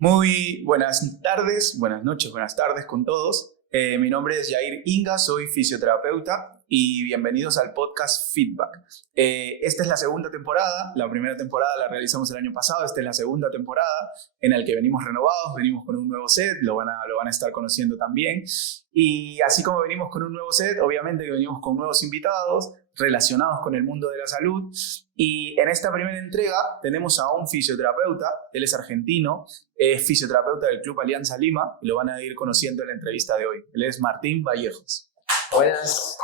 Muy buenas tardes, buenas noches, buenas tardes con todos. Mi nombre es Jair Inga, soy fisioterapeuta y bienvenidos al podcast Feedback. Esta es la segunda temporada, la primera temporada la realizamos el año pasado, esta es la segunda temporada en la que venimos renovados, venimos con un nuevo set, lo van a estar conociendo también. Y así como venimos con un nuevo set, obviamente que venimos con nuevos invitados relacionados con el mundo de la salud. Y en esta primera entrega tenemos a un fisioterapeuta, él es argentino, es fisioterapeuta del Club Alianza Lima y lo van a ir conociendo en la entrevista de hoy. Él es Martín Vallejos. Buenas,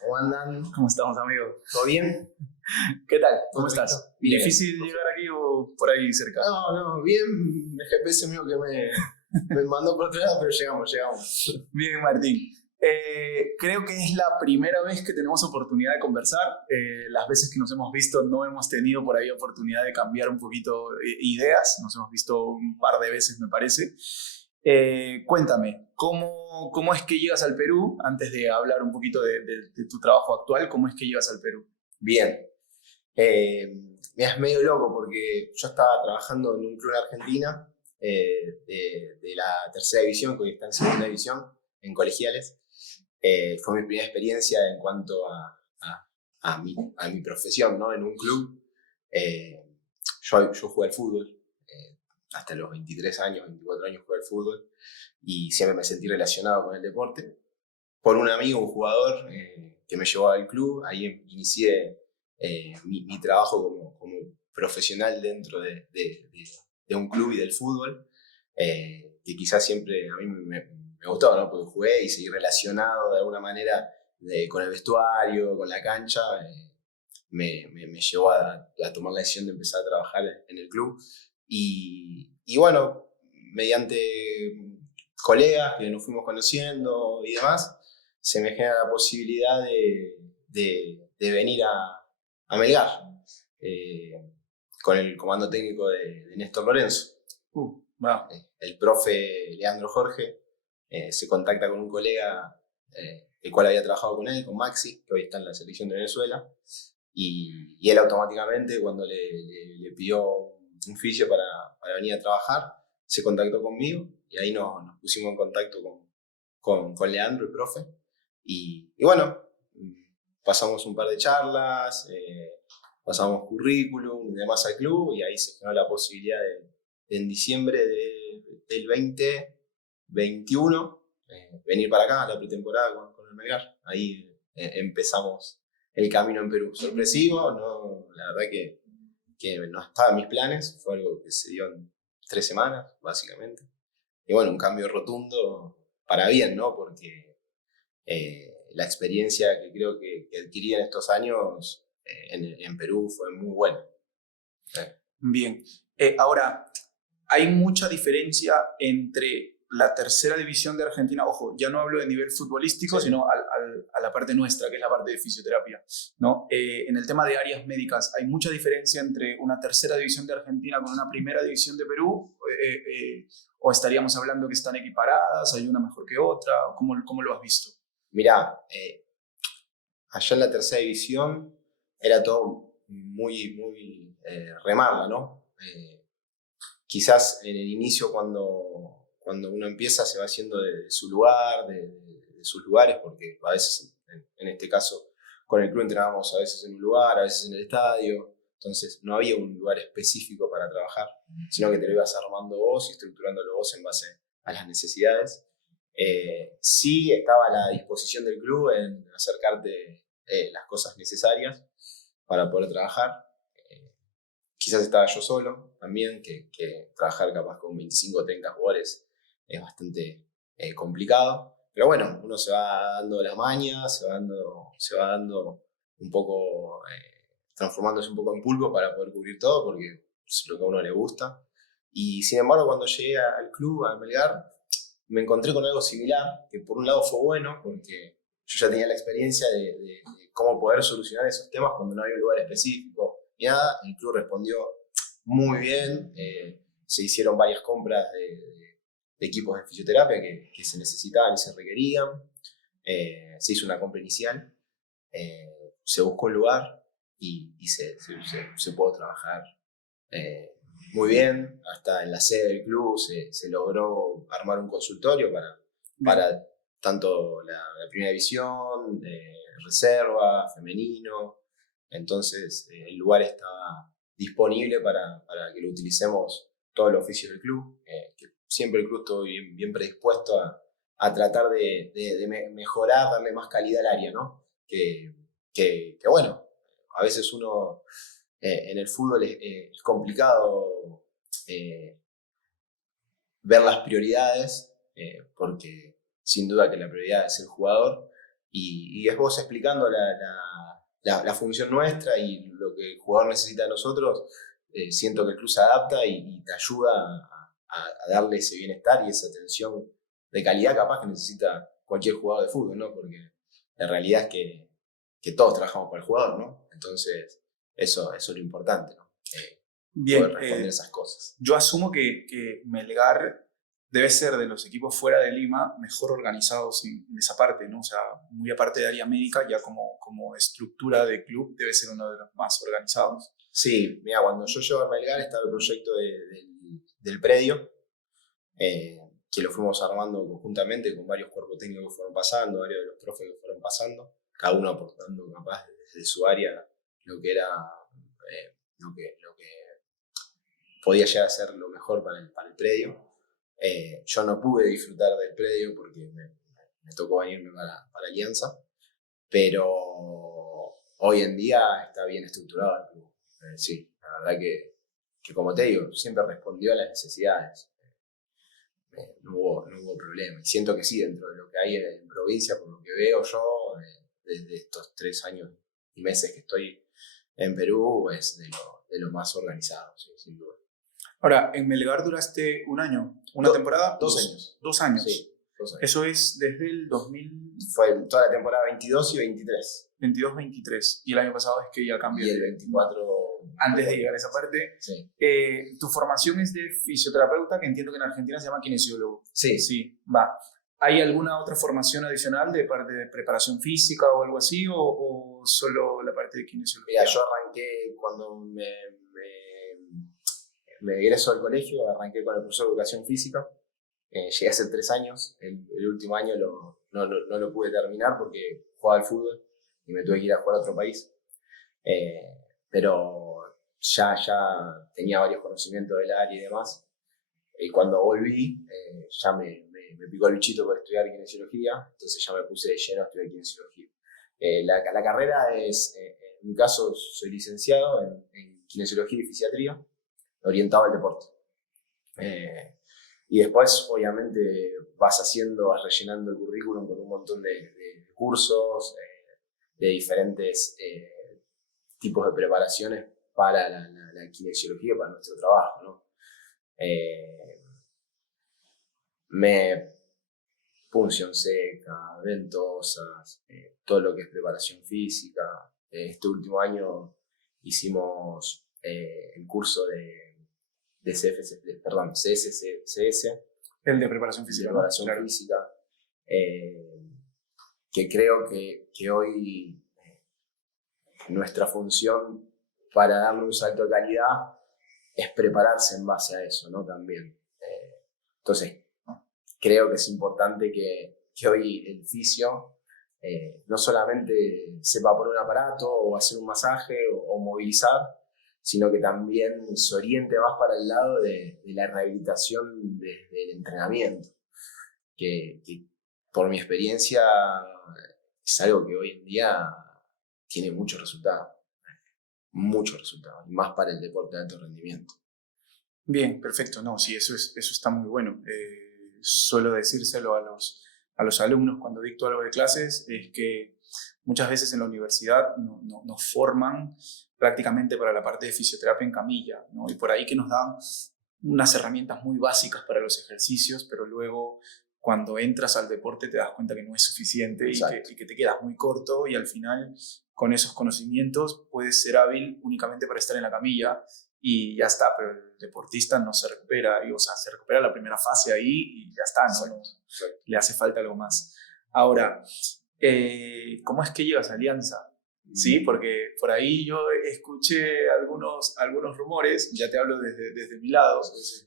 ¿cómo andan? ¿Cómo estamos, amigo? ¿Todo bien? ¿Qué tal? ¿Cómo estás? Bien. ¿Difícil llegar aquí o por ahí cerca? No, bien. El GPS mío que me mandó por otro lado, pero llegamos. Bien, Martín. Creo que es la primera vez que tenemos oportunidad de conversar. Las veces que nos hemos visto no hemos tenido por ahí oportunidad de cambiar un poquito ideas. Nos hemos visto un par de veces, me parece. Cuéntame, ¿cómo es que llegas al Perú? Antes de hablar un poquito de tu trabajo actual, ¿cómo es que llegas al Perú? Bien. Mira, es medio loco porque yo estaba trabajando en un club en Argentina de la tercera división, que hoy está en segunda división, en colegiales. Fue mi primera experiencia en cuanto a mi profesión, ¿no? En un club. Yo jugué al fútbol. Hasta los 23 años, 24 años jugué al fútbol y siempre me sentí relacionado con el deporte. Por un amigo, un jugador que me llevó al club, ahí inicié mi trabajo como profesional dentro de un club y del fútbol, que quizás siempre a mí me gustó, ¿no? Porque jugué y seguí relacionado de alguna manera con el vestuario, con la cancha. Me llevó a tomar la decisión de empezar a trabajar en el club. Y bueno, mediante colegas que nos fuimos conociendo y demás, se me genera la posibilidad de venir a Melgar, con el comando técnico de Néstor Lorenzo. Wow. El profe Leandro Jorge se contacta con un colega, el cual había trabajado con él, con Maxi, que hoy está en la selección de Venezuela, y él automáticamente, cuando le pidió un fisio para venir a trabajar, se contactó conmigo y ahí nos pusimos en contacto con Leandro, el profe, y bueno, pasamos un par de charlas, pasamos currículum y demás al club, y ahí se generó la posibilidad en diciembre del 2021 venir para acá a la pretemporada con el Melgar. Ahí empezamos el camino en Perú. Sorpresivo, no, la verdad que no estaba en mis planes, fue algo que se dio en 3 semanas, básicamente. Y bueno, un cambio rotundo para bien, ¿no? Porque la experiencia que creo que adquirí en estos años en Perú fue muy buena. Bien. Ahora, hay mucha diferencia entre la tercera división de Argentina, ojo, ya no hablo de nivel futbolístico, sí, sino a la parte nuestra, que es la parte de fisioterapia, ¿no? En el tema de áreas médicas, ¿hay mucha diferencia entre una tercera división de Argentina con una primera división de Perú? ¿O estaríamos hablando que están equiparadas? ¿Hay una mejor que otra? ¿Cómo lo has visto? Mirá, allá en la tercera división era todo muy remarla, ¿no? Quizás en el inicio, cuando uno empieza, se va haciendo de su lugar, de sus lugares, porque a veces, en este caso, con el club entrenábamos a veces en un lugar, a veces en el estadio, entonces no había un lugar específico para trabajar, sino que te lo ibas armando vos y estructurándolo vos en base a las necesidades. Sí estaba a la disposición del club en acercarte las cosas necesarias para poder trabajar. Quizás estaba yo solo también, que trabajar capaz con 25 o 30 jugadores es bastante complicado. Pero bueno, uno se va dando la maña, se va dando un poco, transformándose un poco en pulpo para poder cubrir todo, porque es lo que a uno le gusta. Y sin embargo, cuando llegué al club, a Melgar, me encontré con algo similar, que por un lado fue bueno, porque yo ya tenía la experiencia de cómo poder solucionar esos temas cuando no había un lugar específico y nada. El club respondió muy bien, se hicieron varias compras de equipos de fisioterapia que se necesitaban y se requerían, se hizo una compra inicial, se buscó el lugar y se pudo trabajar muy bien. Hasta en la sede del club se logró armar un consultorio para tanto la primera división, reserva, femenino. Entonces el lugar estaba disponible para que lo utilicemos todo el oficio del club, que siempre el club estuvo bien predispuesto a tratar de mejorar, darle más calidad al área, ¿no? Que bueno, a veces uno en el fútbol es complicado ver las prioridades, porque sin duda que la prioridad es el jugador, y es vos explicando la función nuestra y lo que el jugador necesita de nosotros. Siento que el club se adapta y te ayuda a darle ese bienestar y esa atención de calidad capaz que necesita cualquier jugador de fútbol, ¿no? Porque la realidad es que todos trabajamos para el jugador, ¿no? Entonces, eso es lo importante, ¿no? Bien, poder responder esas cosas. Yo asumo que Melgar debe ser de los equipos fuera de Lima mejor organizados en esa parte, ¿no? O sea, muy aparte de área médica, ya como estructura de club debe ser uno de los más organizados. Sí, mira, cuando yo llego a Melgar estaba el proyecto del predio, que lo fuimos armando conjuntamente con varios cuerpos técnicos que fueron pasando, varios de los profes que fueron pasando, cada uno aportando capaz desde su área lo que era, lo que podía llegar a ser lo mejor para el predio. Yo no pude disfrutar del predio porque me tocó venirme para Alianza, pero hoy en día está bien estructurado el club. Sí, la verdad que como te digo, siempre respondió a las necesidades. No hubo problema. Y siento que sí, dentro de lo que hay en provincia, por lo que veo yo, desde estos 3 años y meses que estoy en Perú, es de lo más organizado, sí, sin duda. Ahora, en Melgar duraste un año, una temporada. 2 años. 2 años. Sí, 2 años. Eso es desde el 2000. Fue toda la temporada 22 y 23. 22-23. Y el año pasado es que ya cambió. Y el 24. Antes de llegar a esa parte, sí. Tu formación es de fisioterapeuta, que entiendo que en Argentina se llama kinesiólogo. Sí. Sí, va. ¿Hay alguna otra formación adicional de parte de preparación física o algo así, o solo la parte de kinesiología? Mira, yo arranqué cuando me egreso del colegio, arranqué con el profesor de educación física. Llegué hace 3 años, el último año no lo pude terminar porque jugaba al fútbol y me tuve que ir a jugar a otro país. Pero ya tenía varios conocimientos del área y demás. Y cuando volví, ya me picó el bichito por estudiar kinesiología, entonces ya me puse de lleno a estudiar kinesiología. La carrera es, en mi caso, soy licenciado en kinesiología y fisiatría, orientado al deporte. Y después, obviamente, vas rellenando el currículum con un montón de cursos, de diferentes tipos de preparaciones para la kinesiología, para nuestro trabajo, ¿no? Punción seca, ventosas, todo lo que es preparación física. Este último año hicimos el curso de CSCS, el de preparación física. Preparación física, que creo que hoy nuestra función para darle un salto de calidad es prepararse en base a eso, ¿no? También. Entonces, creo que es importante que hoy el fisio no solamente sepa poner un aparato o hacer un masaje o movilizar, sino que también se oriente más para el lado de la rehabilitación desde el entrenamiento, que por mi experiencia es algo que hoy en día tiene muchos resultados, y más para el deporte de alto rendimiento. Bien, perfecto. No, sí, eso está muy bueno. Suelo decírselo a los alumnos cuando dicto algo de clases, es que muchas veces en la universidad nos forman prácticamente para la parte de fisioterapia en camilla, ¿no? Y por ahí que nos dan unas herramientas muy básicas para los ejercicios, pero luego cuando entras al deporte te das cuenta que no es suficiente y que te quedas muy corto, y al final con esos conocimientos puedes ser hábil únicamente para estar en la camilla y ya está, pero el deportista no se recupera, se recupera la primera fase ahí y ya está, ¿no? Le hace falta algo más. Ahora, ¿cómo es que llegas a Alianza? Sí, porque por ahí yo escuché algunos rumores, ya te hablo desde mi lado,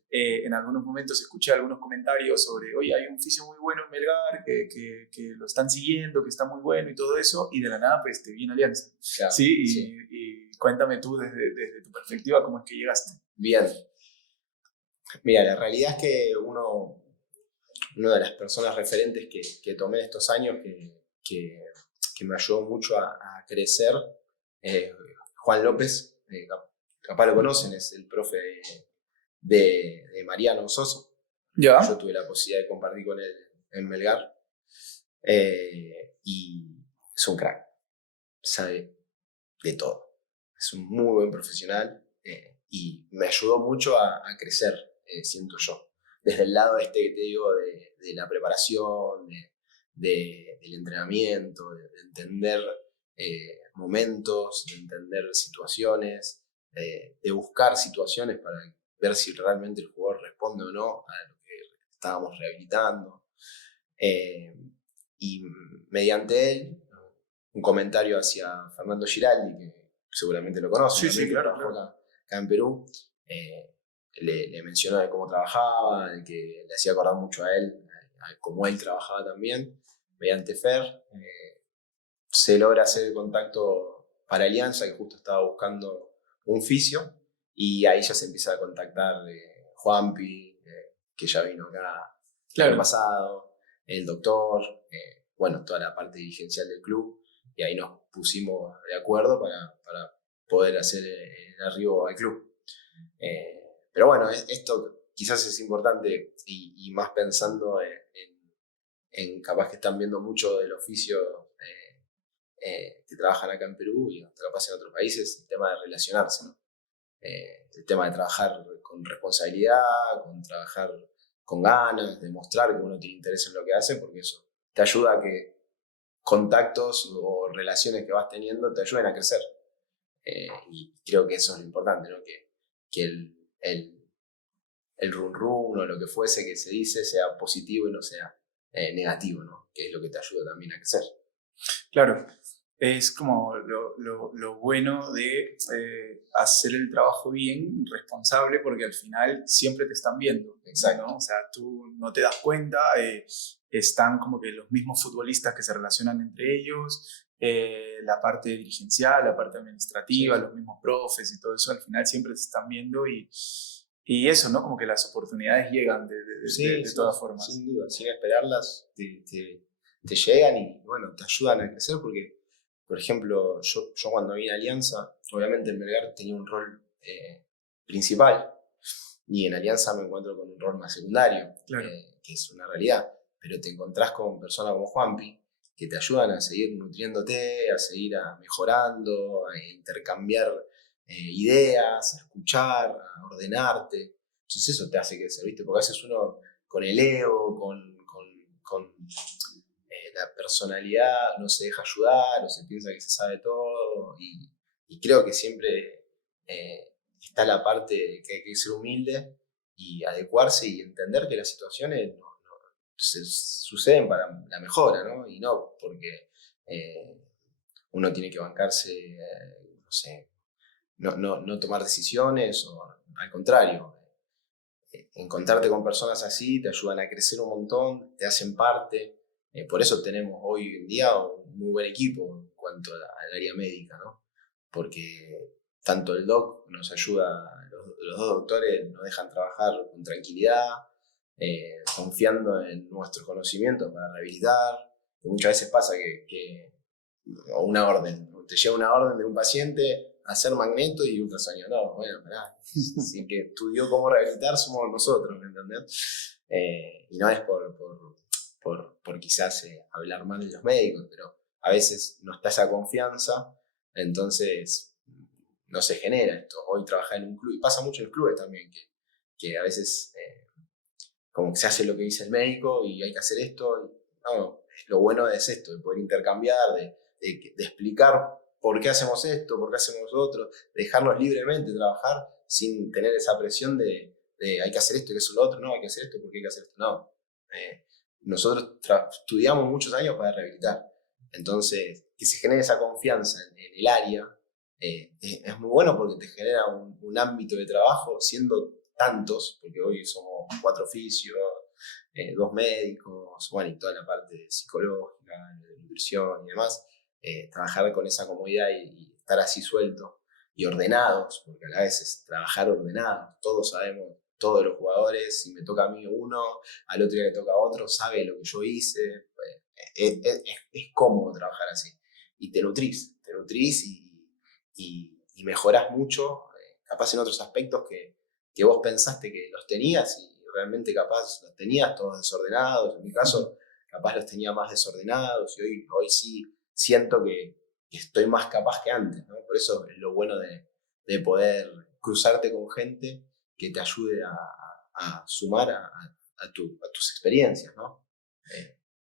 en algunos momentos escuché algunos comentarios sobre, oye, hay un fisio muy bueno en Melgar, que lo están siguiendo, que está muy bueno y todo eso, y de la nada pues te viene Alianza. Claro, Sí, sí. y cuéntame tú desde tu perspectiva cómo es que llegaste. Bien. Mira, la realidad es que una de las personas referentes que tomé en estos años que me ayudó mucho a crecer, Juan López, capaz lo conocen, es el profe de Mariano Soso. ¿Ya? Yo tuve la posibilidad de compartir con él en Melgar. Y es un crack, sabe de todo. Es un muy buen profesional y me ayudó mucho a crecer, siento yo. Desde el lado que te digo de la preparación, del entrenamiento, de entender momentos, de entender situaciones, de buscar situaciones para ver si realmente el jugador responde o no a lo que estábamos rehabilitando. Y mediante él, un comentario hacia Fernando Giraldi, que seguramente lo conocen, Sí, también, que claro, trabajó claro. acá en Perú, le mencionó de cómo trabajaba, de que le hacía acordar mucho a él, a cómo él trabajaba también. Mediante Fer, se logra hacer el contacto para Alianza, que justo estaba buscando un fisio, y ahí ya se empieza a contactar Juanpi, que ya vino acá el año pasado, el doctor, bueno, toda la parte dirigencial del club, y ahí nos pusimos de acuerdo para poder hacer el arribo al club. Pero bueno, esto quizás es importante y más pensando en capaz que están viendo mucho del oficio que trabajan acá en Perú y hasta capaz en otros países, el tema de relacionarse, ¿no? El tema de trabajar con responsabilidad, con trabajar con ganas, de mostrar que uno tiene interés en lo que hace, porque eso te ayuda a que contactos o relaciones que vas teniendo te ayuden a crecer. Y creo que eso es lo importante, ¿no? Que el run run o lo que fuese que se dice sea positivo y no sea negativo, ¿no? Que es lo que te ayuda también a crecer. Claro, es como lo bueno de hacer el trabajo bien, responsable, porque al final siempre te están viendo. Exacto. ¿No? O sea, tú no te das cuenta, están como que los mismos futbolistas que se relacionan entre ellos, la parte dirigencial, la parte administrativa, Sí. los mismos profes y todo eso, al final siempre te están viendo y eso, ¿no? Como que las oportunidades llegan de todas formas. Sin duda, sin esperarlas, te llegan y bueno, te ayudan a crecer porque, por ejemplo, yo cuando vine a Alianza, obviamente en Melgar tenía un rol principal y en Alianza me encuentro con un rol más secundario, Claro. Que es una realidad, pero te encontrás con personas como Juanpi que te ayudan a seguir nutriéndote, a seguir mejorando, a intercambiar ideas, a escuchar, a ordenarte. Entonces eso te hace crecer, ¿viste? Porque a veces uno con el ego, con la personalidad no se deja ayudar o se piensa que se sabe todo y creo que siempre está la parte de que hay que ser humilde y adecuarse y entender que las situaciones suceden para la mejora, ¿no? Y no porque uno tiene que bancarse, no sé, no tomar decisiones o al contrario. Encontrarte con personas así te ayudan a crecer un montón, te hacen parte. Por eso tenemos hoy en día un muy buen equipo en cuanto al área médica, ¿no? Porque tanto el doc nos ayuda, los dos doctores nos dejan trabajar con tranquilidad, confiando en nuestros conocimientos para rehabilitar. Muchas veces pasa que o una orden, te llega una orden de un paciente a hacer magneto y ultrasonido. No, bueno, pará. Si que estudió cómo rehabilitar somos nosotros, ¿me entendés? Y no es por quizás hablar mal de los médicos, pero a veces no está esa confianza, entonces no se genera esto. Hoy trabajar en un club, y pasa mucho en los clubes también, que a veces como que se hace lo que dice el médico y hay que hacer esto. No, lo bueno es esto, de poder intercambiar, de explicar por qué hacemos esto, por qué hacemos lo otro, dejarnos libremente trabajar sin tener esa presión de hay que hacer esto, hay que hacer lo otro, no, hay que hacer esto, porque hay que hacer esto, no. Nosotros estudiamos muchos años para rehabilitar Entonces, que se genere esa confianza en el área es muy bueno porque te genera un ámbito de trabajo siendo tantos, porque hoy somos 4 oficios, 2 médicos, bueno, y toda la parte psicológica, de nutrición y demás, trabajar con esa comodidad y estar así sueltos y ordenados, porque a la vez es trabajar ordenados, todos sabemos, todos los jugadores, si me toca a mí uno, al otro día le toca a otro, sabe lo que yo hice, es cómodo trabajar así, y te nutrís y mejorás mucho, capaz en otros aspectos que vos pensaste que los tenías y realmente capaz los tenías todos desordenados. En mi caso, capaz los tenía más desordenados y hoy sí siento que estoy más capaz que antes, ¿no? Por eso es lo bueno de poder cruzarte con gente que te ayude a sumar a tus experiencias, ¿no?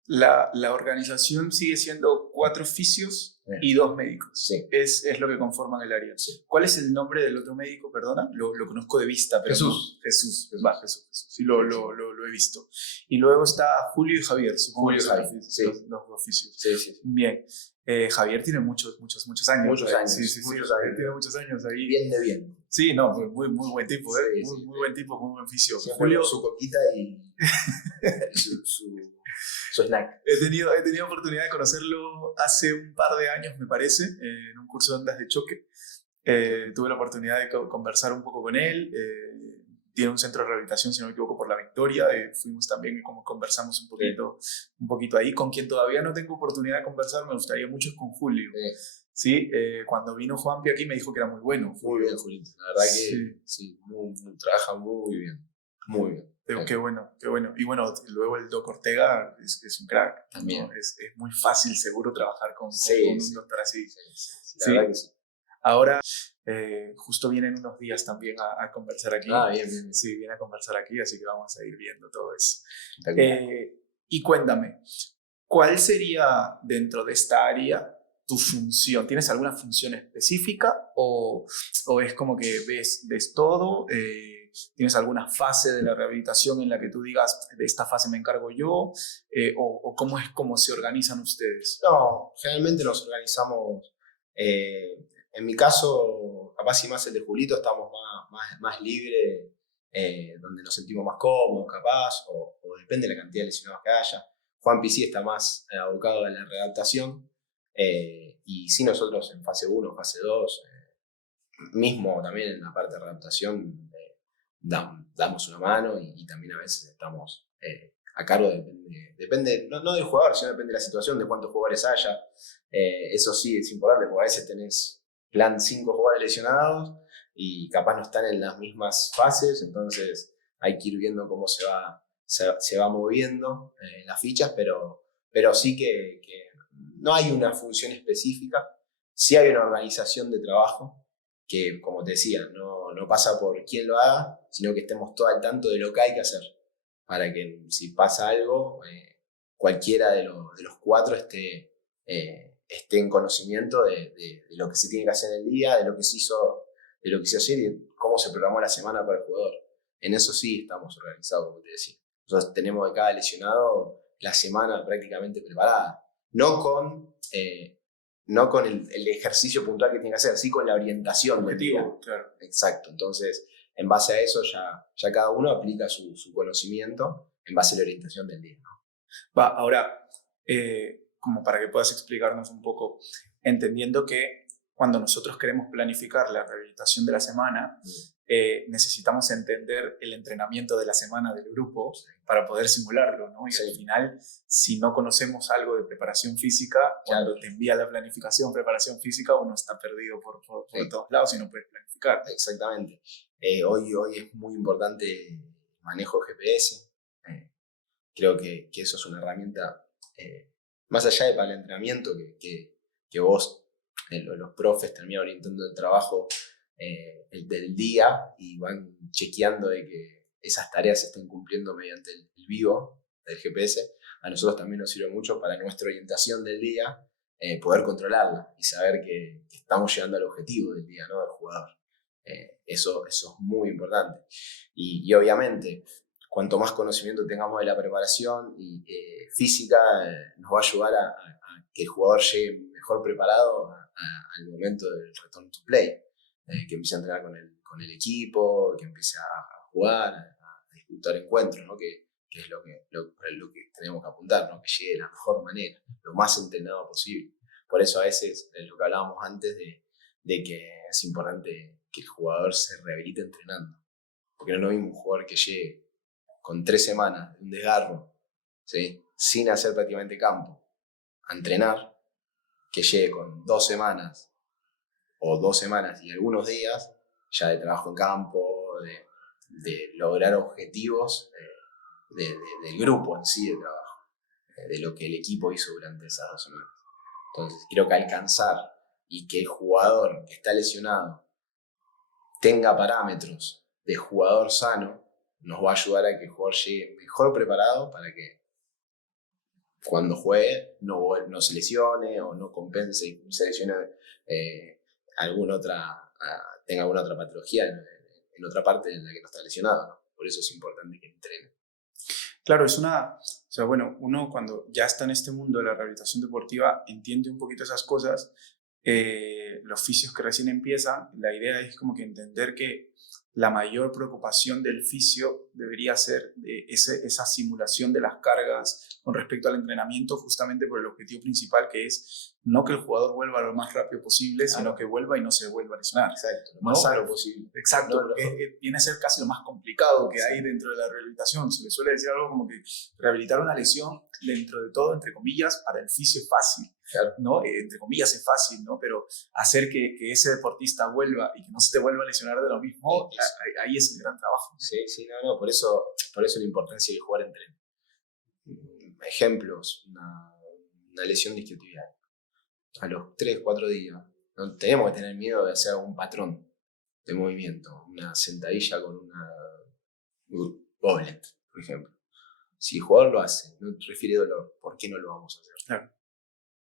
La organización sigue siendo 4 fisios y 2 médicos. Sí. Es lo que conforman el área. Sí. ¿Cuál es el nombre del otro médico? Perdona, lo conozco de vista. Pero Jesús. No. Jesús. Sí, lo he visto. Y luego está Julio y Javier. Julio y Javier. Sí. Los oficios. Sí. Bien. Javier tiene muchos años. Muchos años. Sí. Javier tiene muchos años ahí. Bien de bien. Sí, no, muy buen tipo, Sí, muy buen tipo, muy buen fisio. Julio, su coquita y su snack. He tenido oportunidad de conocerlo hace un par de años, me parece, en un curso de ondas de choque. Tuve la oportunidad de conversar un poco con él. Tiene un centro de rehabilitación, si no me equivoco, por La Victoria. Fuimos también y como conversamos un poquito ahí. Con quien todavía no tengo oportunidad de conversar, me gustaría mucho, es con Julio. Sí, cuando vino Juanpi aquí me dijo que era muy bueno. Muy bien, Julito. La verdad que sí trabaja muy bien. Muy bien. Pero qué bueno. Y bueno, luego el Doc Ortega es un crack. También. ¿No? Es muy fácil, seguro, trabajar con un doctor así. Sí, la verdad que sí. Ahora, justo vienen unos días también a conversar aquí. Bien. Sí, viene a conversar aquí, así que vamos a ir viendo todo eso. Y cuéntame, ¿cuál sería dentro de esta área tu función? ¿Tienes alguna función específica o es como que ves todo? ¿Tienes alguna fase de la rehabilitación en la que tú digas, de esta fase me encargo yo? ¿O cómo se organizan ustedes? No, generalmente nos organizamos, en mi caso, capaz y más el de Julito, estamos más libres, donde nos sentimos más cómodos, capaz, o depende de la cantidad de lesionados que haya. Juanpi sí está más abocado a la readaptación, y sí nosotros en fase 1, fase 2, mismo también en la parte de readaptación, damos una mano y también a veces estamos a cargo, depende no del jugador, sino depende de la situación, de cuántos jugadores haya. Eso sí es importante, porque a veces tenés plan 5 jugadores lesionados y capaz no están en las mismas fases, entonces hay que ir viendo cómo se va moviendo las fichas, pero sí que no hay una función específica, sí hay una organización de trabajo que, como te decía, no pasa por quién lo haga, sino que estemos todos al tanto de lo que hay que hacer, para que si pasa algo, cualquiera de los 4 esté en conocimiento de lo que se tiene que hacer en el día, de lo que se hizo ayer y de cómo se programó la semana para el jugador. En eso sí estamos organizados, como te decía. Nosotros tenemos de cada lesionado la semana prácticamente preparada, no con el ejercicio puntual que tiene que hacer, sí con la orientación del día. Claro. Exacto. Entonces, en base a eso ya cada uno aplica su conocimiento en base a la orientación del día, ¿no? Ahora, como para que puedas explicarnos un poco, entendiendo que cuando nosotros queremos planificar la rehabilitación de la semana, necesitamos entender el entrenamiento de la semana del grupo para poder simularlo, ¿no? Y al final, si no conocemos algo de preparación física, cuando te envía la planificación, preparación física, uno está perdido por todos lados y no puedes planificar. Exactamente. Hoy es muy importante el manejo de GPS. Creo que eso es una herramienta, más allá de para el entrenamiento, que vos, los profes, terminan orientando el trabajo del día y van chequeando de que esas tareas se estén cumpliendo mediante el vivo del GPS. A nosotros también nos sirve mucho para nuestra orientación del día, poder controlarla y saber que estamos llegando al objetivo del día, ¿no? Del jugador. Eso es muy importante. Y obviamente, cuanto más conocimiento tengamos de la preparación y física, nos va a ayudar a que el jugador llegue mejor preparado al momento del return to play, que empiece a entrenar con el equipo, que empiece a jugar, a disputar encuentros, ¿no? Que es lo que tenemos que apuntar, ¿no? Que llegue de la mejor manera, lo más entrenado posible. Por eso a veces, lo que hablábamos antes de que es importante que el jugador se rehabilite entrenando. Porque no es lo mismo un jugador que llegue con 3 semanas de un desgarro, ¿sí? Sin hacer prácticamente campo, a entrenar, que llegue con 2 semanas o 2 semanas y algunos días ya de trabajo en campo, de lograr objetivos del grupo en sí de trabajo, de lo que el equipo hizo durante esas 2 semanas. Entonces creo que alcanzar y que el jugador que está lesionado tenga parámetros de jugador sano nos va a ayudar a que el jugador llegue mejor preparado para que cuando juegue no se lesione o no compense y se lesione tenga alguna otra patología en otra parte en la que no está lesionado, ¿no? Por eso es importante que entrene. Claro, bueno, uno cuando ya está en este mundo de la rehabilitación deportiva entiende un poquito esas cosas. Los fisios que recién empiezan, la idea es como que entender que la mayor preocupación del fisio debería ser esa simulación de las cargas con respecto al entrenamiento, justamente por el objetivo principal, que es no que el jugador vuelva lo más rápido posible, sino que vuelva y no se vuelva a lesionar. Exacto, lo más sano posible. Exacto, porque viene a ser casi lo más complicado que hay dentro de la rehabilitación. Se le suele decir algo como que rehabilitar una lesión, dentro de todo, entre comillas, para el fisio es fácil. Claro. ¿No? Entre comillas es fácil, ¿no? Pero hacer que ese deportista vuelva y que no se te vuelva a lesionar de lo mismo, ahí es el gran trabajo. Sí, no, por eso la importancia de jugar entreno. Ejemplos, una lesión disquiotibial. A los 3, 4 días, no tenemos que tener miedo de hacer un patrón de movimiento, una sentadilla con una goblet, por ejemplo. Si el jugador lo hace, no refiere dolor, ¿por qué no lo vamos a hacer? Claro.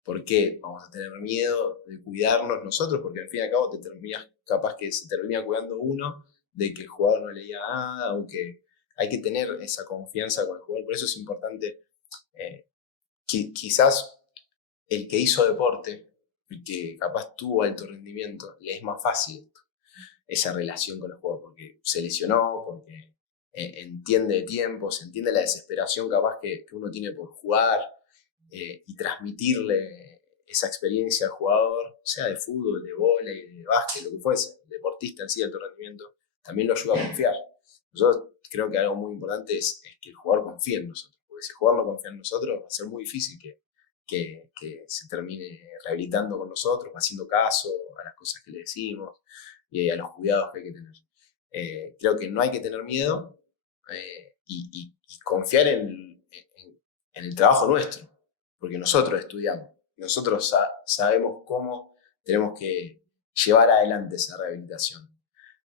¿Por qué vamos a tener miedo de cuidarnos nosotros? Porque al fin y al cabo capaz que se termina cuidando uno de que el jugador no le diga nada, aunque hay que tener esa confianza con el jugador. Por eso es importante, quizás el que hizo deporte, el que capaz tuvo alto rendimiento, le es más fácil esa relación con el jugador, porque se lesionó, porque entiende de tiempos, entiende la desesperación capaz que uno tiene por jugar, y transmitirle esa experiencia al jugador, sea de fútbol, de vóley, de básquet, lo que fuese, el deportista en sí de alto rendimiento, también lo ayuda a confiar. Nosotros creo que algo muy importante es que el jugador confíe en nosotros, porque si el jugador no confía en nosotros, va a ser muy difícil que se termine rehabilitando con nosotros, haciendo caso a las cosas que le decimos y a los cuidados que hay que tener. Creo que no hay que tener miedo y confiar en el trabajo nuestro, porque nosotros estudiamos, nosotros sabemos cómo tenemos que llevar adelante esa rehabilitación.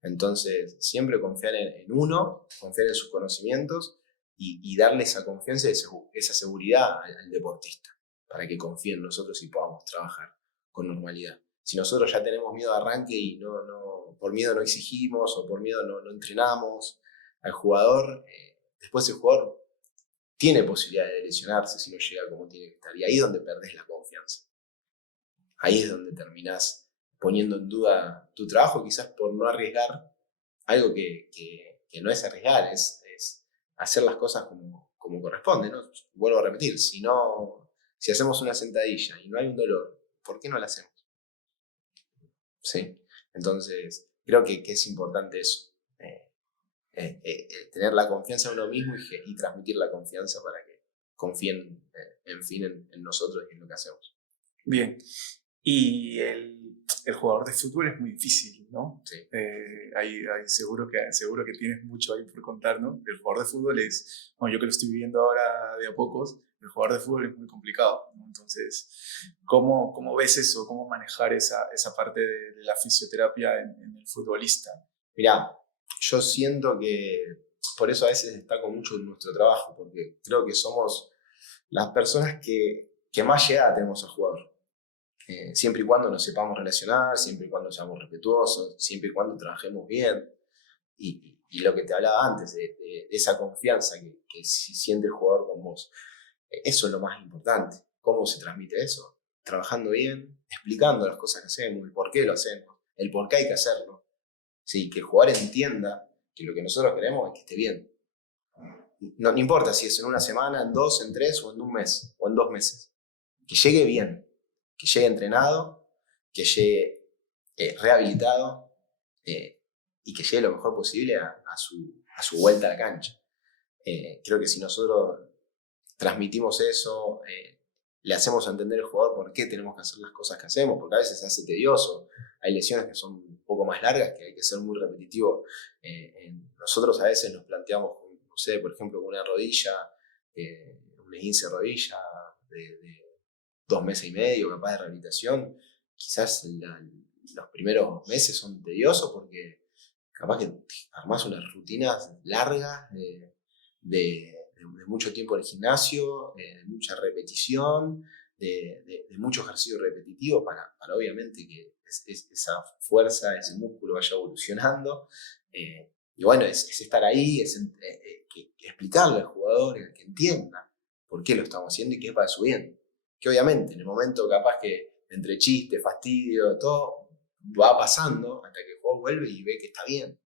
Entonces, siempre confiar en uno, confiar en sus conocimientos y darle esa confianza y esa seguridad al deportista, para que confíe en nosotros y podamos trabajar con normalidad. Si nosotros ya tenemos miedo de arranque y por miedo no exigimos o por miedo no entrenamos al jugador, después el jugador tiene posibilidad de lesionarse si no llega como tiene que estar. Y ahí es donde perdés la confianza. Ahí es donde terminás poniendo en duda tu trabajo, quizás por no arriesgar algo que no es arriesgar, es hacer las cosas como corresponde, ¿no? Vuelvo a repetir, si hacemos una sentadilla y no hay un dolor, ¿por qué no la hacemos? ¿Sí? Entonces, creo que es importante eso. Tener la confianza en uno mismo y transmitir la confianza para que confíen en nosotros y en lo que hacemos. Bien, y el jugador de fútbol es muy difícil, ¿no? Sí. Seguro que tienes mucho ahí por contar, ¿no? El jugador de fútbol yo que lo estoy viviendo ahora de a pocos, el jugador de fútbol es muy complicado, ¿no? Entonces, ¿cómo ves eso? ¿Cómo manejar esa parte de la fisioterapia en el futbolista? Mirá, yo siento que por eso a veces destaco mucho en nuestro trabajo, porque creo que somos las personas que más llegada tenemos al jugador. Siempre y cuando nos sepamos relacionar, siempre y cuando seamos respetuosos, siempre y cuando trabajemos bien. Y lo que te hablaba antes, de esa confianza que siente el jugador con vos. Eso es lo más importante. ¿Cómo se transmite eso? trabajando bien, explicando las cosas que hacemos, el por qué lo hacemos, el por qué hay que hacerlo. ¿Sí? Que el jugador entienda que lo que nosotros queremos es que esté bien. No importa si es en una semana, en 2, en 3 o en un mes o en 2 meses. Que llegue bien, que llegue entrenado, que llegue rehabilitado y que llegue lo mejor posible a su vuelta a la cancha. Creo que si nosotros transmitimos eso, le hacemos entender al jugador por qué tenemos que hacer las cosas que hacemos, porque a veces se hace tedioso, hay lesiones que son un poco más largas, que hay que ser muy repetitivo. Nosotros a veces nos planteamos, no sé, por ejemplo, con una rodilla, un esguince de rodilla de 2 meses y medio, capaz de rehabilitación, quizás los primeros meses son tediosos porque capaz que armás unas rutinas largas de mucho tiempo en el gimnasio, de mucha repetición, de mucho ejercicio repetitivo para obviamente que esa fuerza, ese músculo vaya evolucionando. Y bueno, es estar ahí, es explicarle al jugador, que entienda por qué lo estamos haciendo y que es para su bien. Que obviamente en el momento capaz que entre chiste, fastidio, todo va pasando hasta que el jugador vuelve y ve que está bien.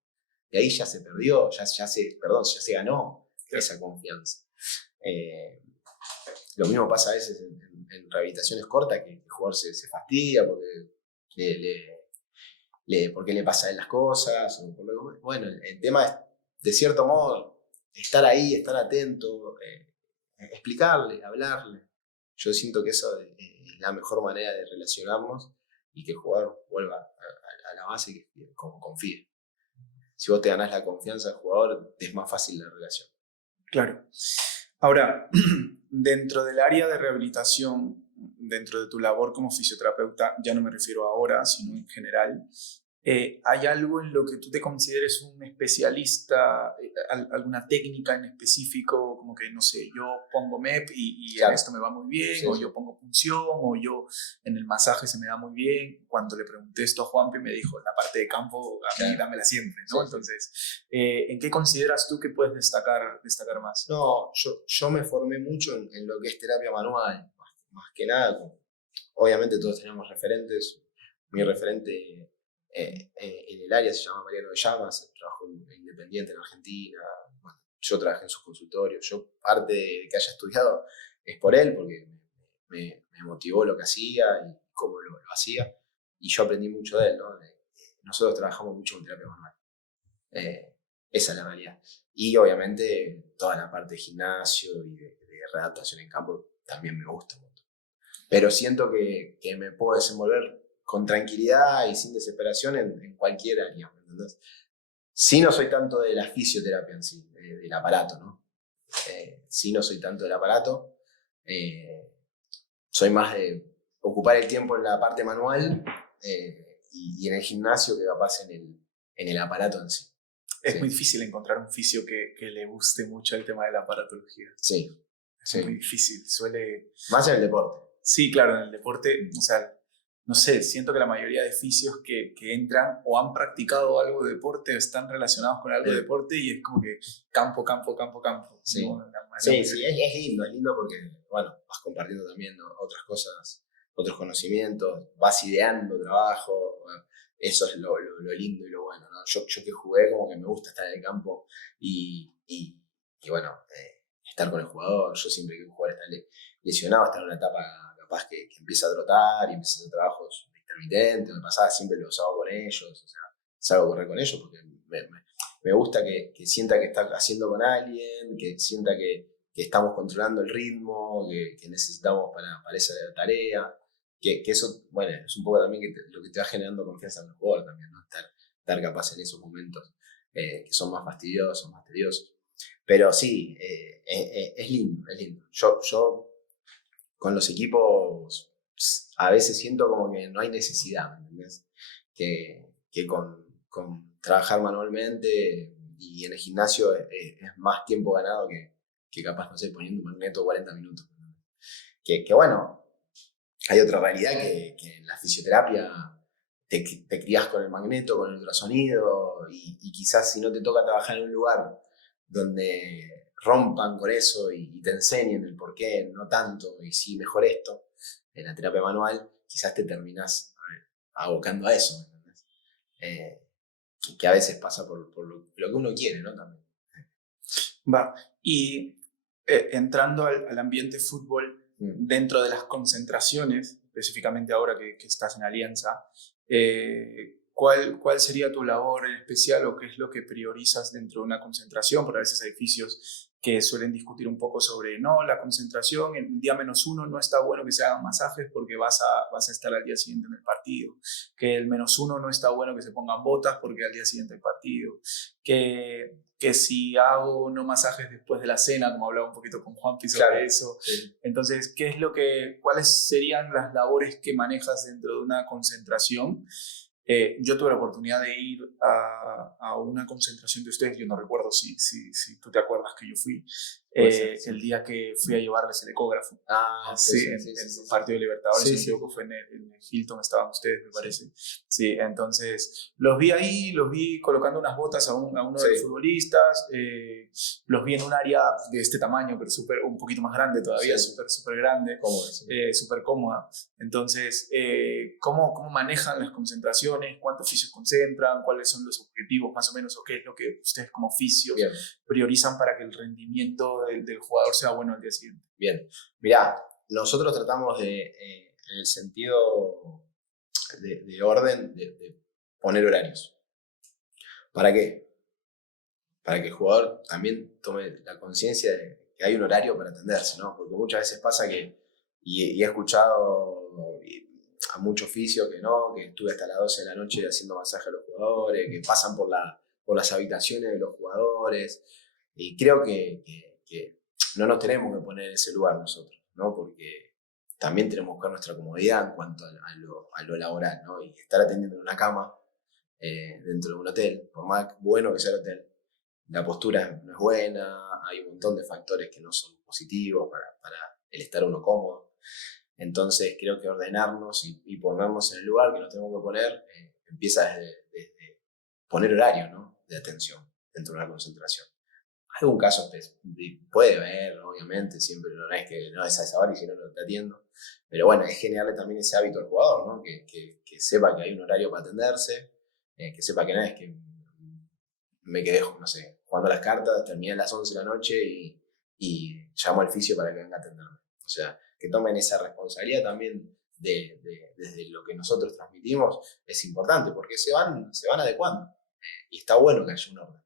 Y ahí ya se perdió, ya se ganó esa confianza. Lo mismo pasa a veces en rehabilitaciones cortas, que el jugador se fastidia porque le pasa a él las cosas. Bueno, el tema es, de cierto modo, estar ahí, estar atento, explicarle, hablarle. Yo siento que eso es la mejor manera de relacionarnos y que el jugador vuelva a la base y que confíe. Si vos te ganás la confianza del jugador, es más fácil la relación. Claro. Ahora, dentro del área de rehabilitación, dentro de tu labor como fisioterapeuta, ya no me refiero ahora, sino en general, ¿hay algo en lo que tú te consideres un especialista, alguna técnica en específico, como que, no sé, yo pongo MEP y Claro. en esto me va muy bien, Sí, o sí. yo pongo punción, o yo en el masaje se me da muy bien? Cuando le pregunté esto a Juanpi me dijo, la parte de campo, a mí Claro. dámela siempre, ¿no? Sí. Entonces, ¿en qué consideras tú que puedes destacar más? No, yo me formé mucho en lo que es terapia manual, más que nada. Obviamente todos tenemos referentes. Mi referente en el área se llama Mariano de Llamas, trabajó independiente en Argentina. Bueno, yo trabajé en sus consultorios. Yo, parte de que haya estudiado es por él, porque me motivó lo que hacía y cómo lo hacía. Y yo aprendí mucho de él, ¿no? Nosotros trabajamos mucho con terapia manual. Esa es la realidad. Y obviamente toda la parte de gimnasio y de readaptación en campo también me gusta mucho. Pero siento que me puedo desenvolver con tranquilidad y sin desesperación en cualquier área, ¿me entendés? Sí, no soy tanto de la fisioterapia en sí, del aparato, ¿no? Sí, no soy tanto del aparato. Soy más de ocupar el tiempo en la parte manual y en el gimnasio que capaz en el aparato en sí. Es muy difícil encontrar un fisio que le guste mucho el tema de la aparatología. Sí. Es muy difícil, Más en el deporte. Sí, claro, en el deporte, o sea, no sé, siento que la mayoría de fisios que entran o han practicado algo de deporte o están relacionados con algo de deporte y es como que campo. Sí, ¿no? sí, es lindo porque, bueno, vas compartiendo también, ¿no?, otras cosas, otros conocimientos, vas ideando trabajo. Bueno, eso es lo lindo y lo bueno, ¿no? Yo que jugué, como que me gusta estar en el campo y bueno, estar con el jugador. Yo siempre que un jugador está lesionado, está en una etapa capaz que empieza a trotar y empieza a hacer trabajos intermitentes, me pasaba, siempre los hago con ellos, o sea, salgo a correr con ellos porque me gusta que sienta que está haciendo con alguien, que sienta que estamos controlando el ritmo, que necesitamos para esa tarea. Que eso, bueno, es un poco también lo que te va generando confianza en el jugador también, ¿no? Estar capaz en esos momentos que son más fastidiosos, más tediosos. Pero sí, es lindo. Yo con los equipos a veces siento como que no hay necesidad, ¿me entendés? Que con trabajar manualmente y en el gimnasio es más tiempo ganado que capaz, no sé, poniendo un magneto 40 minutos. Que bueno, hay otra realidad que en la fisioterapia te criás con el magneto, con el ultrasonido y quizás si no te toca trabajar en un lugar donde rompan con eso y te enseñen el por qué, no tanto, y sí, mejor esto, en la terapia manual, quizás te terminás abocando a eso, ¿entendés? Que a veces pasa por lo que uno quiere, ¿no? También. Va, y entrando al ambiente fútbol, dentro de las concentraciones, específicamente ahora que estás en Alianza, ¿cuál sería tu labor en especial o qué es lo que priorizas dentro de una concentración? Porque a veces hay fisios que suelen discutir un poco sobre, no, la concentración, el día -1 no está bueno que se hagan masajes porque vas a estar al día siguiente en el partido, que el -1 no está bueno que se pongan botas porque al día siguiente hay partido, que si hago no masajes después de la cena, como hablaba un poquito con Juanpi sobre eso. Sí. Entonces, ¿cuáles serían las labores que manejas dentro de una concentración? Yo tuve la oportunidad de ir a una concentración de ustedes, yo no recuerdo si tú te acuerdas que yo fui, Sí. el día que fui a llevarles el ecógrafo. Sí, en el partido de Libertadores, sí, si no me equivoco, fue en el Hilton, estaban ustedes, me parece. Sí, entonces los vi ahí, los vi colocando unas botas a uno de los futbolistas, los vi en un área de este tamaño, pero un poquito más grande todavía, súper grande, súper cómoda. Entonces, ¿cómo manejan las concentraciones? ¿Cuántos fisios concentran? ¿Cuáles son los objetivos más o menos? ¿O qué es lo que ustedes como fisios priorizan para que el rendimiento del jugador sea bueno al día siguiente? Bien, mirá, nosotros tratamos en el sentido de orden, de poner horarios. ¿Para qué? Para que el jugador también tome la conciencia de que hay un horario para atenderse, ¿no? Porque muchas veces pasa y he escuchado a muchos fisios que estuve hasta las 12 de la noche haciendo masaje a los jugadores, que pasan por las habitaciones de los jugadores, y creo que no nos tenemos que poner en ese lugar nosotros, ¿no? Porque también tenemos que buscar nuestra comodidad en cuanto a lo laboral, ¿no? Y estar atendiendo en una cama dentro de un hotel, por más bueno que sea el hotel, la postura no es buena, hay un montón de factores que no son positivos para el estar uno cómodo. Entonces creo que ordenarnos y ponernos en el lugar que nos tenemos que poner empieza desde poner horario, ¿no? De atención dentro de una concentración. Hay algún caso puede haber, obviamente, siempre no es que no es a esa hora y si no, no te atiendo. Pero bueno, es generarle también ese hábito al jugador, ¿no? Que sepa que hay un horario para atenderse, que sepa que no es que me quedé, no sé, jugando las cartas, terminé a las 11 de la noche y llamo al fisio para que venga a atenderme. O sea, que tomen esa responsabilidad también desde lo que nosotros transmitimos es importante porque se van adecuando y está bueno que haya un orden.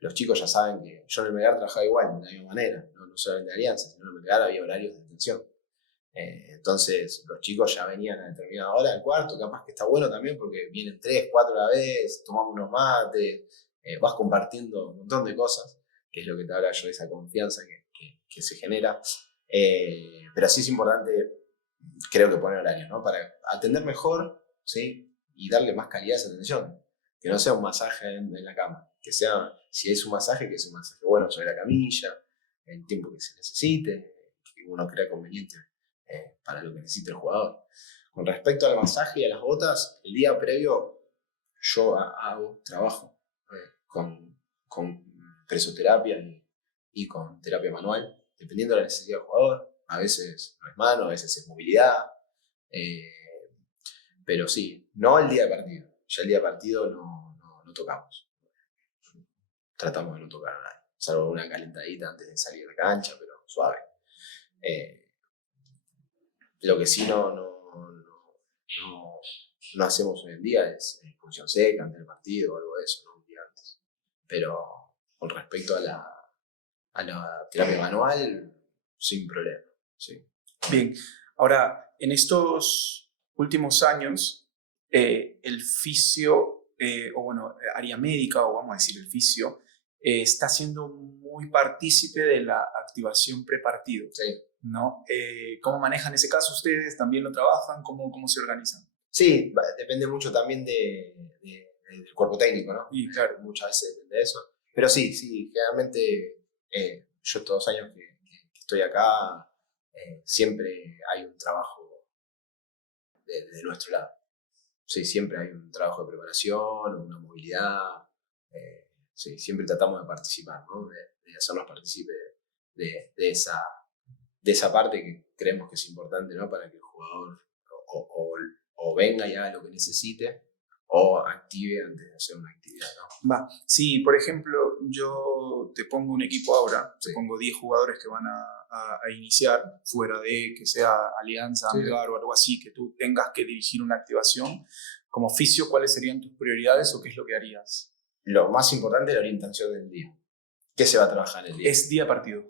Los chicos ya saben que yo en el Melgar trabajaba igual, de la misma manera, no solamente de Alianza, sino en el Melgar había horarios de atención. Entonces los chicos ya venían a determinada hora al cuarto, capaz que está bueno también porque vienen 3, 4 a la vez, tomamos unos mates, vas compartiendo un montón de cosas, que es lo que te habla yo de esa confianza que se genera. Pero sí es importante, creo que poner horarios, ¿no? Para atender mejor, ¿sí? Y darle más calidad a esa atención. Que no sea un masaje en la cama, que sea, si es un masaje, que sea un masaje bueno sobre la camilla, el tiempo que se necesite, que uno crea conveniente para lo que necesite el jugador. Con respecto al masaje y a las botas, el día previo yo trabajo con presoterapia y con terapia manual, dependiendo de la necesidad del jugador. A veces no es mano, a veces es movilidad, pero sí, no el día de partido. Ya el día de partido no tocamos. Tratamos de no tocar a nadie, salvo una calentadita antes de salir de cancha, pero suave. Lo que sí no hacemos hoy en día es expulsión seca antes del partido o algo de eso, ¿no? Un día antes. Pero con respecto a la terapia manual, sin problema. Sí. Bien, ahora, en estos últimos años, el fisio, área médica, o vamos a decir el fisio, está siendo muy partícipe de la activación prepartido. Sí. ¿No? ¿Cómo manejan ese caso ustedes? ¿También lo trabajan? ¿Cómo se organizan? Sí, depende mucho también del cuerpo técnico, ¿no? Y claro, muchas veces depende de eso. Pero sí, generalmente yo estos 2 años que estoy acá, siempre hay un trabajo de nuestro lado. Sí, siempre hay un trabajo de preparación, una movilidad. Sí, siempre tratamos de participar, ¿no? De hacernos partícipes de esa parte que creemos que es importante, ¿no? Para que el jugador o venga y haga lo que necesite o active antes de hacer una actividad, ¿no? Va. Sí, por ejemplo, yo te pongo un equipo ahora, Sí. te pongo 10 jugadores que van a iniciar, fuera de que sea Alianza, Sí. Melgar o algo así, que tú tengas que dirigir una activación. Como fisio, ¿cuáles serían tus prioridades o qué es lo que harías? Lo más importante es la orientación del día. ¿Qué se va a trabajar el día? Es día de partido.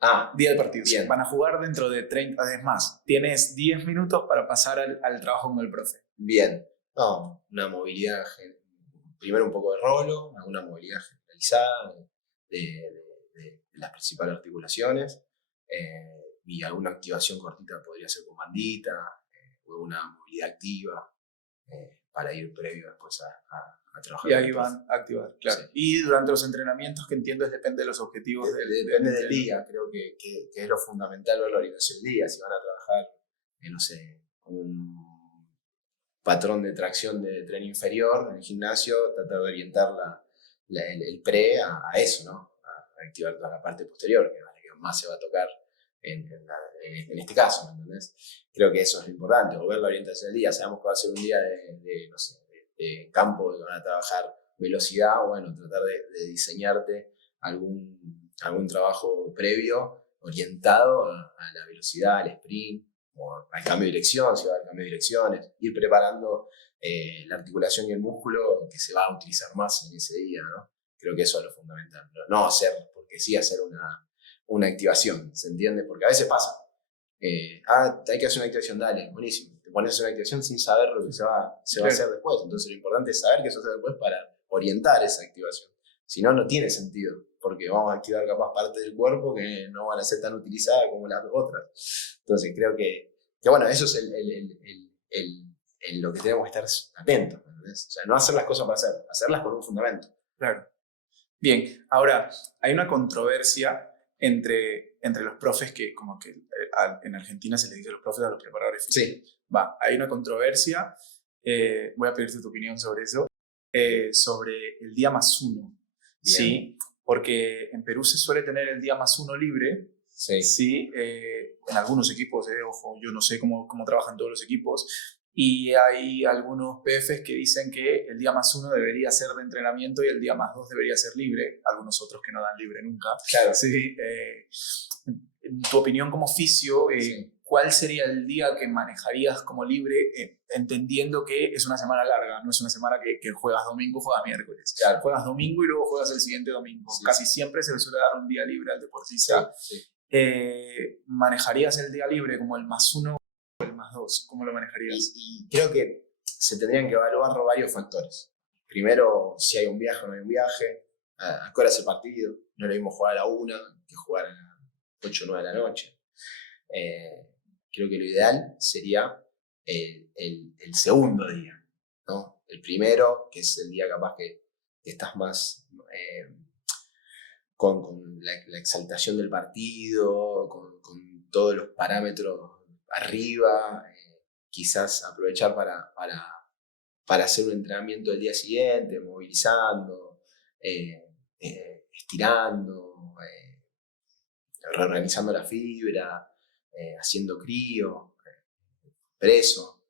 Ah, Día de partido. bien. Van a jugar dentro de 30, es más, tienes 10 minutos para pasar al trabajo con el profe. Bien. No, una movilidad, primero un poco de rolo, alguna movilidad generalizada de las principales articulaciones, y alguna activación cortita podría ser con bandita, o una movilidad activa, para ir previo después a trabajar. Y ahí van a activar, claro. Sí. Y durante los entrenamientos, que entiendo depende de los objetivos Depende del día, creo que es lo fundamental ver la orientación del día. Si van a trabajar, no sé, un patrón de tracción de tren inferior en el gimnasio, tratar de orientar el pre a eso, ¿no? A activar toda la parte posterior, que es la que más se va a tocar en este caso, ¿me entendés? Creo que eso es lo importante, o ver la orientación del día. Sabemos que va a ser un día no sé, de campo, que van a trabajar velocidad, bueno, tratar de diseñarte algún trabajo previo orientado a la velocidad, al sprint, o al cambio de dirección, si va a haber cambio de direcciones, ir preparando la articulación y el músculo que se va a utilizar más en ese día, ¿no? Creo que eso es lo fundamental. No hacer, porque sí hacer una activación, ¿se entiende? Porque a veces pasa. Hay que hacer una activación, dale, buenísimo. Te pones a hacer una activación sin saber lo que se va a hacer después. Entonces lo importante es saber qué se va a hacer después para orientar esa activación. Si no, no tiene sentido, porque vamos a activar capaz partes del cuerpo que no van a ser tan utilizadas como las otras. Entonces creo que bueno, eso es lo que tenemos que estar atentos, ¿entendés? O sea, no hacer las cosas para hacerlas con un fundamento. Claro. Bien, ahora, hay una controversia entre los profes que, como que en Argentina se le dice a los profes a los preparadores físicos. Sí. Va, hay una controversia, voy a pedirte tu opinión sobre eso, sobre el día +1. Bien. ¿Sí? Porque en Perú se suele tener el día +1 libre. Sí. Sí, en algunos equipos, ojo, yo no sé cómo trabajan todos los equipos, y hay algunos PFs que dicen que el día +1 debería ser de entrenamiento y el día +2 debería ser libre, algunos otros que no dan libre nunca. Claro. Sí, en tu opinión como fisio, Sí. ¿cuál sería el día que manejarías como libre, entendiendo que es una semana larga, no es una semana que juegas domingo, juegas miércoles? Claro. Juegas domingo y luego juegas el siguiente domingo. Sí. Casi siempre se le suele dar un día libre al deportista. Sí. ¿Manejarías el día libre como el +1 o el +2? ¿Cómo lo manejarías? Y creo que se tendrían que evaluar varios factores. Primero, si hay un viaje o no hay un viaje, a qué hora es el partido. No es lo mismo jugar a la 1 que jugar a las 8 o 9 de la noche. Creo que lo ideal sería el segundo día, ¿no? El primero, que es el día capaz que estás más con la exaltación del partido, con todos los parámetros arriba, quizás aprovechar para hacer un entrenamiento el día siguiente, movilizando, estirando, reorganizando la fibra, haciendo crío, preso,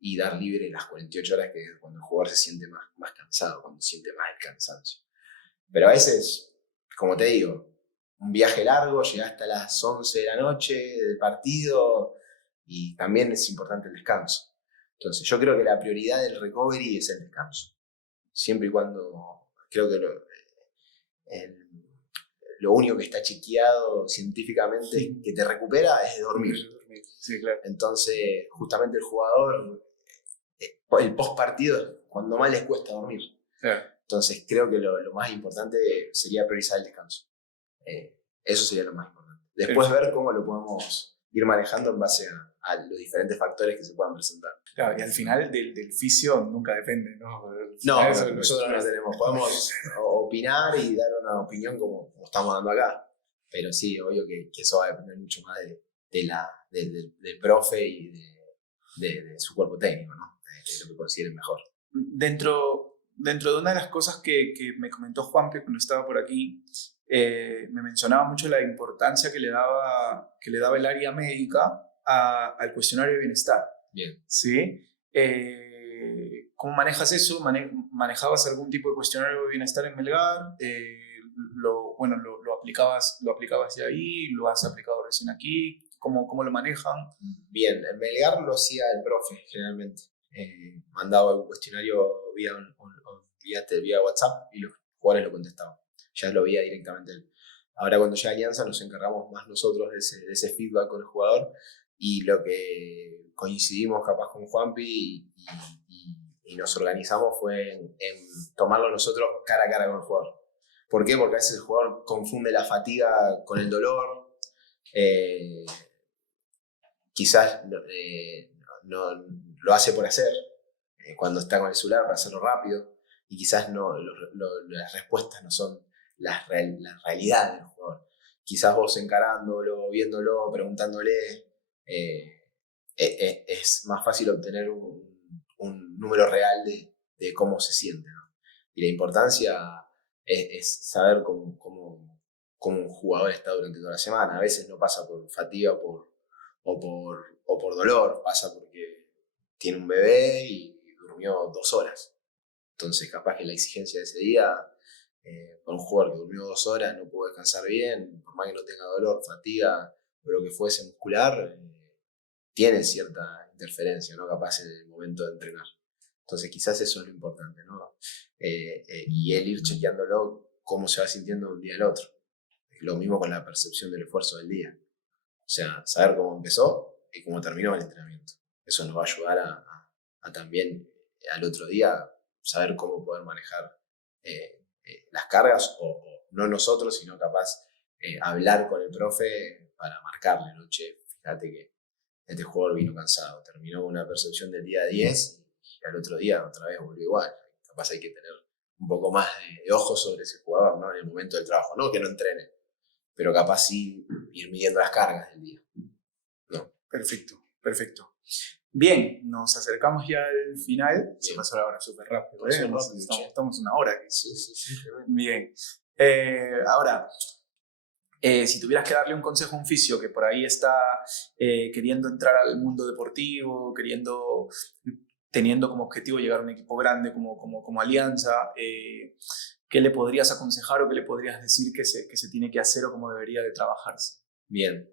y dar libre las 48 horas, que es cuando el jugador se siente más cansado, cuando siente más el cansancio. Pero a veces, como te digo, un viaje largo, llega hasta las 11 de la noche del partido, y también es importante el descanso. Entonces yo creo que la prioridad del recovery es el descanso. Siempre y cuando, creo que lo único que está chequeado científicamente que te recupera es dormir. Sí, claro. Entonces, justamente el jugador, el post partido es cuando más les cuesta dormir. Claro. Entonces creo que lo más importante sería priorizar el descanso. Eso sería lo más importante. Después ver cómo lo podemos ir manejando en base a los diferentes factores que se puedan presentar. Claro, y al final del fisio nunca depende, ¿no? No, nosotros no tenemos. Podemos opinar y dar una opinión como estamos dando acá. Pero sí, obvio que eso va a depender mucho más del profe y de su cuerpo técnico, ¿no? De lo que consideren mejor. Dentro de una de las cosas que me comentó Juanpi cuando estaba por aquí, me mencionaba mucho la importancia que le daba el área médica al cuestionario de bienestar. Bien. ¿Sí? ¿Cómo manejas eso? ¿Manejabas algún tipo de cuestionario de bienestar en Melgar? ¿Lo aplicabas ya ahí? ¿Lo has aplicado recién aquí? ¿Cómo lo manejan? Bien, en Melgar lo hacía el profe generalmente. Mandaba un cuestionario vía WhatsApp y los jugadores lo contestaban. Ya lo veía directamente él. Ahora cuando llega Alianza nos encargamos más nosotros de ese feedback con el jugador, y lo que coincidimos capaz con Juanpi y nos organizamos fue en tomarlo nosotros cara a cara con el jugador. ¿Por qué? Porque a veces el jugador confunde la fatiga con el dolor. Quizás no lo hace por hacer, cuando está con el celular para hacerlo rápido, y quizás las respuestas no son la realidad del jugador. Quizás vos encarándolo, viéndolo, preguntándole, es más fácil obtener un número real de cómo se siente, ¿no? Y la importancia es saber cómo un jugador está durante toda la semana. A veces no pasa por fatiga o por dolor, pasa porque tiene un bebé y durmió 2 horas. Entonces capaz que la exigencia de ese día, para un jugador que durmió 2 horas, no pudo descansar bien, por más que no tenga dolor, fatiga o lo que fuese muscular, tiene cierta interferencia, ¿no? Capaz en el momento de entrenar. Entonces quizás eso es lo importante, ¿no? Y él ir chequeándolo cómo se va sintiendo de un día al otro. Lo mismo con la percepción del esfuerzo del día. O sea, saber cómo empezó y cómo terminó el entrenamiento. Eso nos va a ayudar a también al otro día saber cómo poder manejar las cargas, o no nosotros, sino capaz hablar con el profe para marcarle, ¿no? Che, fíjate que este jugador vino cansado, terminó con una percepción del día 10 y al otro día otra vez volvió igual. Capaz hay que tener un poco más de ojo sobre ese jugador, ¿no? En el momento del trabajo, no que no entrene, pero capaz sí ir midiendo las cargas del día, ¿no? Perfecto. Bien, nos acercamos ya al final. Bien. Se pasó la hora súper rápido. Rápido, Estamos una hora aquí. Sí. Bien. Ahora, si tuvieras que darle un consejo a un fisio que por ahí está queriendo entrar al mundo deportivo, teniendo como objetivo llegar a un equipo grande como Alianza, ¿qué le podrías aconsejar o qué le podrías decir que se tiene que hacer o cómo debería de trabajarse? Bien.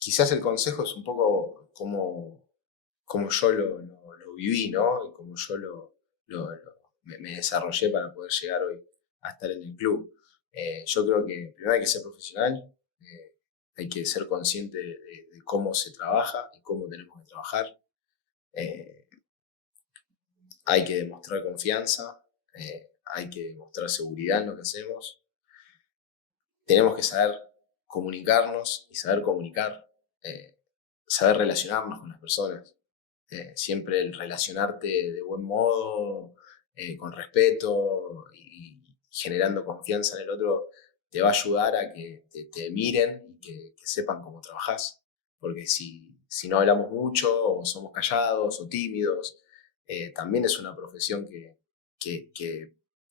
Quizás el consejo es un poco como yo lo viví, ¿no? Y como yo me desarrollé para poder llegar hoy a estar en el club. Yo creo que primero hay que ser profesional, hay que ser consciente de cómo se trabaja y cómo tenemos que trabajar. Hay que demostrar confianza, hay que demostrar seguridad en lo que hacemos. Tenemos que saber comunicarnos y saber comunicar, saber relacionarnos con las personas. Siempre el relacionarte de buen modo, con respeto y generando confianza en el otro, te va a ayudar a que te miren y que sepan cómo trabajás. Porque si no hablamos mucho, o somos callados o tímidos, también es una profesión que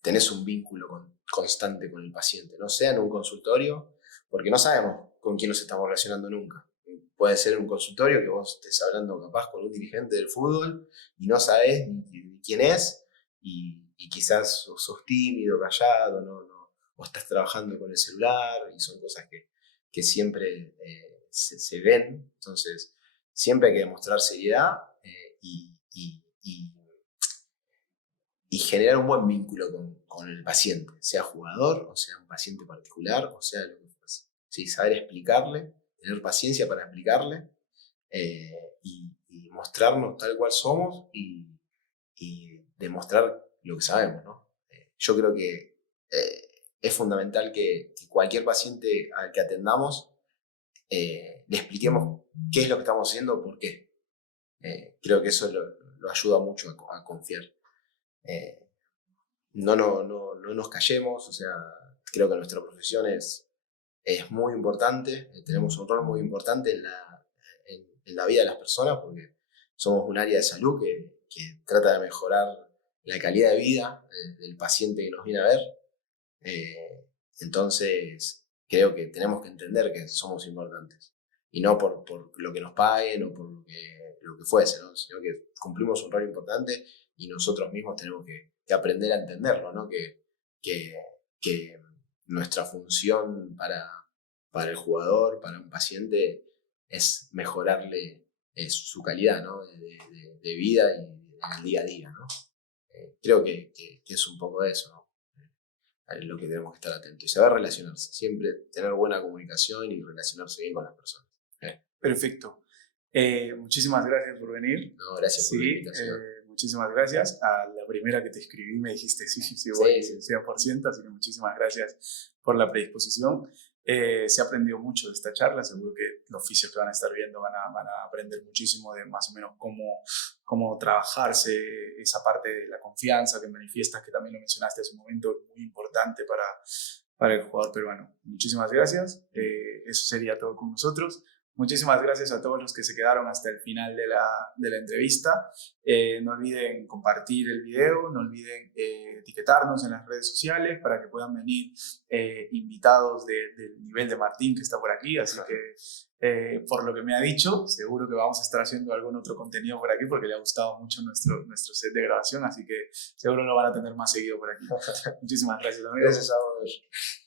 tenés un vínculo constante con el paciente, no sea en un consultorio, porque no sabemos con quién nos estamos relacionando nunca. Puede ser un consultorio que vos estés hablando capaz con un dirigente del fútbol y no sabés ni quién es, y quizás sos tímido, callado, o estás trabajando con el celular, y son cosas que siempre se ven. Entonces siempre hay que demostrar seriedad, y generar un buen vínculo con el paciente, sea jugador o sea un paciente particular, o sea lo que fuese. ¿Sí? Saber explicarle, tener paciencia para explicarle, y mostrarnos tal cual somos, y demostrar lo que sabemos, ¿no? Yo creo que es fundamental que cualquier paciente al que atendamos le expliquemos qué es lo que estamos haciendo, por qué. Creo que eso lo ayuda mucho a confiar. No nos callemos, o sea, creo que nuestra profesión es muy importante, tenemos un rol muy importante en la vida de las personas, porque somos un área de salud que trata de mejorar la calidad de vida del paciente que nos viene a ver. Entonces, creo que tenemos que entender que somos importantes y no por lo que nos paguen o por lo que fuese, ¿no? Sino que cumplimos un rol importante y nosotros mismos tenemos que aprender a entenderlo, ¿no? Que nuestra función para el jugador, para un paciente, es mejorarle su calidad, ¿no? de vida y en el día a día, ¿no? Creo que es un poco eso, ¿no? Es lo que tenemos que estar atentos y saber relacionarse, siempre tener buena comunicación y relacionarse bien con las personas. Perfecto. Muchísimas gracias por venir. No, gracias por la invitación. Muchísimas gracias. A la primera que te escribí me dijiste sí, voy 100%, así que muchísimas gracias por la predisposición. Se ha aprendido mucho de esta charla, seguro que los fisios que van a estar viendo van a aprender muchísimo de más o menos cómo trabajarse esa parte de la confianza que manifiestas, que también lo mencionaste hace un momento, muy importante para el jugador peruano. Muchísimas gracias. Eso sería todo con nosotros. Muchísimas gracias a todos los que se quedaron hasta el final de la entrevista. No olviden compartir el video, no olviden etiquetarnos en las redes sociales para que puedan venir invitados del nivel de Martín que está por aquí. Así que, por lo que me ha dicho, seguro que vamos a estar haciendo algún otro contenido por aquí porque le ha gustado mucho nuestro set de grabación. Así que seguro lo van a tener más seguido por aquí. Muchísimas gracias, amigos. Gracias a vos.